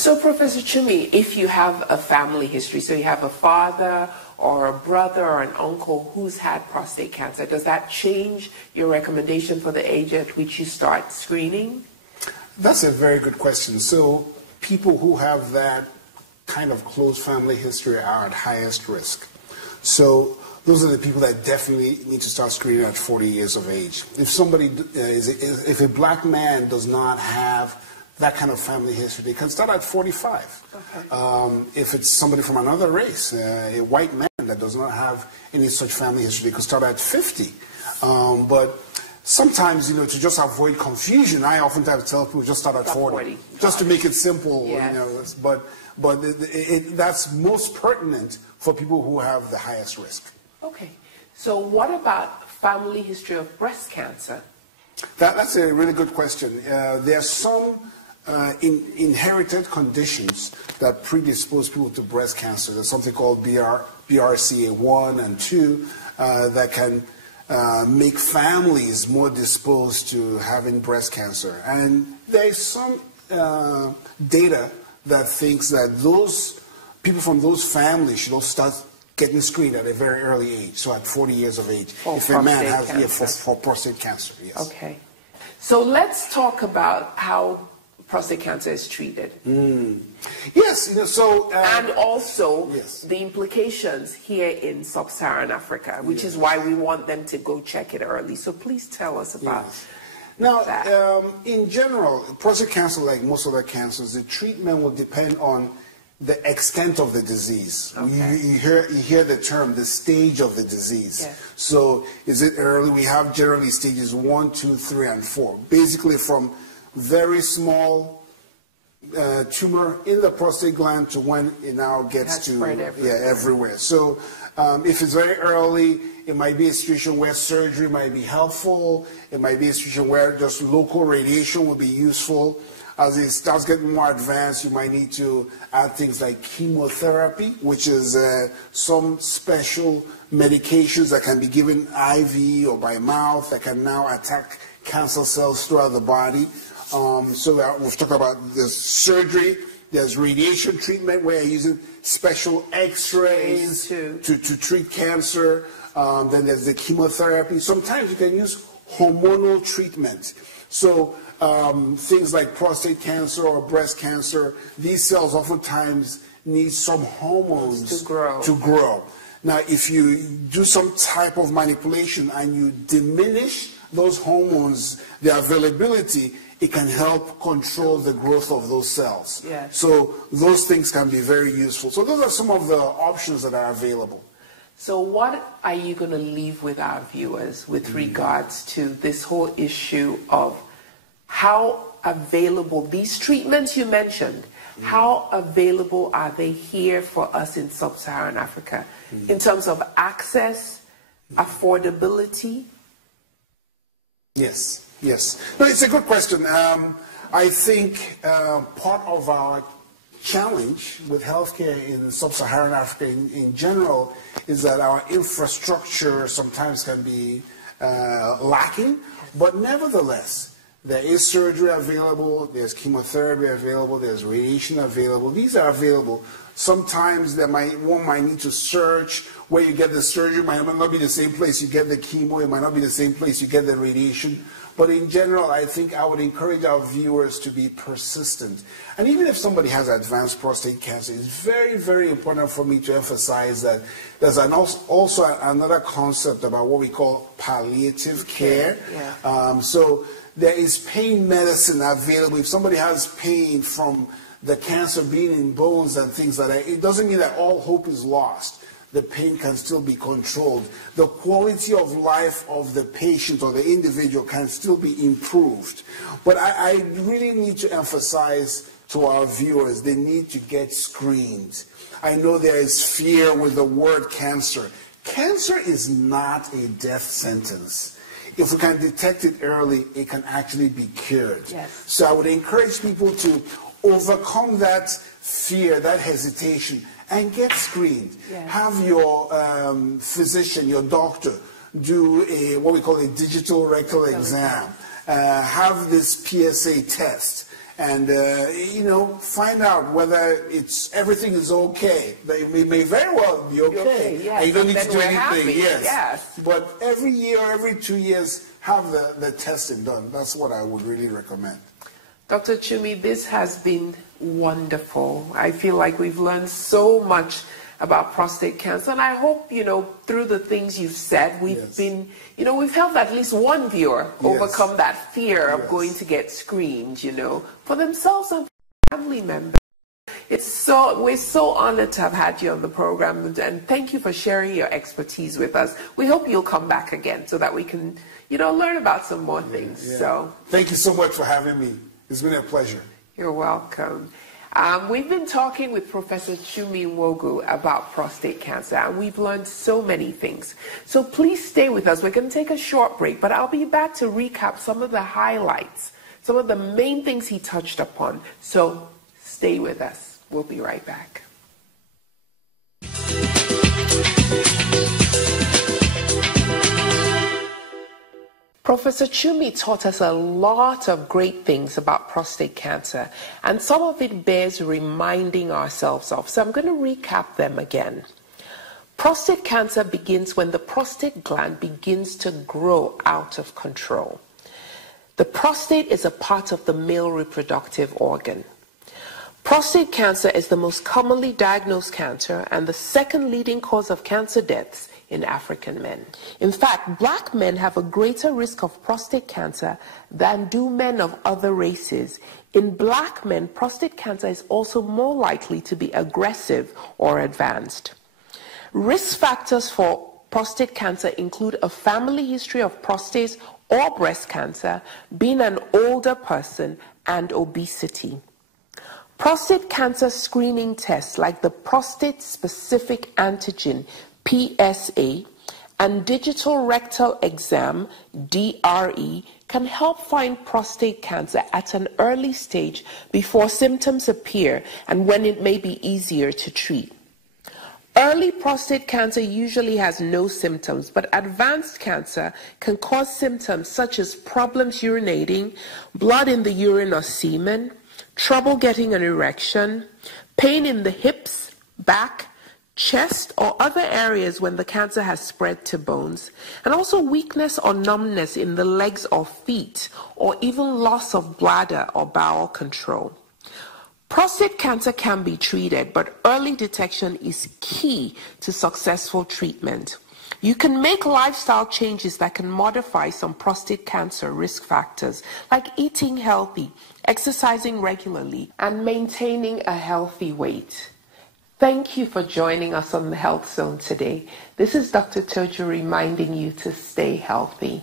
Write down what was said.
So, Professor Chumi, if you have a family history, so you have a father or a brother or an uncle who's had prostate cancer, does that change your recommendation for the age at which you start screening? That's a very good question. So people who have that kind of close family history are at highest risk. So those are the people that definitely need to start screening at 40 years of age. If somebody if a black man does not have that kind of family history, they can start at 45. Okay. If it's somebody from another race, a white man that does not have any such family history, they could start at 50. But sometimes, to just avoid confusion, I oftentimes tell people just start at 40. Just to make it simple, yes. But that's most pertinent for people who have the highest risk. Okay. So what about family history of breast cancer? That's a really good question. There are some inherited conditions that predispose people to breast cancer. There's something called BRCA1 and 2 that can make families more disposed to having breast cancer. And there's some data that thinks that those people from those families should all start getting screened at a very early age, so at 40 years of age. If a man has, for prostate cancer, yes. Okay. So let's talk about how prostate cancer is treated. Yes, and also yes, the implications here in sub-Saharan Africa, which is why we want them to go check it early. So please tell us about that. Now, in general, prostate cancer, like most other cancers, the treatment will depend on the extent of the disease. Okay. You hear the term, the stage of the disease. Yes. So is it early? We have generally stages 1, 2, 3, and 4. Basically from very small tumor in the prostate gland to when it now gets to everywhere. So if it's very early, it might be a situation where surgery might be helpful. It might be a situation where just local radiation would be useful. As it starts getting more advanced, you might need to add things like chemotherapy, which is some special medications that can be given IV or by mouth that can now attack cancer cells throughout the body. So we've talked about there's surgery, there's radiation treatment where you're using special X-rays to treat cancer. Then there's the chemotherapy. Sometimes you can use hormonal treatment. So things like prostate cancer or breast cancer, these cells oftentimes need some hormones to grow. Now, if you do some type of manipulation and you diminish those hormones, their availability, it can help control the growth of those cells. Yes. So those things can be very useful. So those are some of the options that are available. So what are you going to leave with our viewers with regards to this whole issue of how available these treatments you mentioned, how available are they here for us in sub-Saharan Africa in terms of access, affordability? Yes, yes. No, it's a good question. I think part of our challenge with healthcare in sub-Saharan Africa in general is that our infrastructure sometimes can be lacking, but nevertheless, there is surgery available, there's chemotherapy available, there's radiation available. These are available. Sometimes one might need to search where you get the surgery. It might not be the same place you get the chemo. It might not be the same place you get the radiation. But in general, I think I would encourage our viewers to be persistent. And even if somebody has advanced prostate cancer, it's very, very important for me to emphasize that there's also another concept about what we call palliative care. Yeah. So there is pain medicine available. If somebody has pain from the cancer being in bones and things like that, it doesn't mean that all hope is lost. The pain can still be controlled. The quality of life of the patient or the individual can still be improved. But I really need to emphasize to our viewers, they need to get screened. I know there is fear with the word cancer. Cancer is not a death sentence. If we can detect it early, it can actually be cured. Yes. So I would encourage people to overcome that fear, that hesitation, and get screened. Yes. Have your physician, your doctor, do what we call a digital rectal exam. Have this PSA test. and find out whether everything is okay. It may very well be okay. Yes. And you don't need to do anything. Happy. Yes. But every year, every 2 years, have the testing done. That's what I would really recommend. Dr. Chumi, this has been wonderful. I feel like we've learned so much about prostate cancer, and I hope, through the things you've said, we've been, we've helped at least one viewer overcome that fear of going to get screened, for themselves and family members. We're so honored to have had you on the program, and thank you for sharing your expertise with us. We hope you'll come back again so that we can, learn about some more things. Yeah. So thank you so much for having me. It's been a pleasure. You're welcome. We've been talking with Professor Chumi Nwogu about prostate cancer, and we've learned so many things. So please stay with us. We're going to take a short break, but I'll be back to recap some of the highlights, some of the main things he touched upon. So stay with us. We'll be right back. Professor Chumi taught us a lot of great things about prostate cancer, and some of it bears reminding ourselves of. So I'm going to recap them again. Prostate cancer begins when the prostate gland begins to grow out of control. The prostate is a part of the male reproductive organ. Prostate cancer is the most commonly diagnosed cancer and the second leading cause of cancer deaths in African men. In fact, black men have a greater risk of prostate cancer than do men of other races. In black men, prostate cancer is also more likely to be aggressive or advanced. Risk factors for prostate cancer include a family history of prostate or breast cancer, being an older person, and obesity. Prostate cancer screening tests like the prostate-specific antigen PSA and digital rectal exam DRE can help find prostate cancer at an early stage before symptoms appear and when it may be easier to treat. Early prostate cancer usually has no symptoms, but advanced cancer can cause symptoms such as problems urinating, blood in the urine or semen, trouble getting an erection, pain in the hips, back, chest, or other areas when the cancer has spread to bones, and also weakness or numbness in the legs or feet, or even loss of bladder or bowel control. Prostate cancer can be treated, but early detection is key to successful treatment. You can make lifestyle changes that can modify some prostate cancer risk factors, like eating healthy, exercising regularly, and maintaining a healthy weight. Thank you for joining us on the Health Zone today. This is Dr. Tojo reminding you to stay healthy.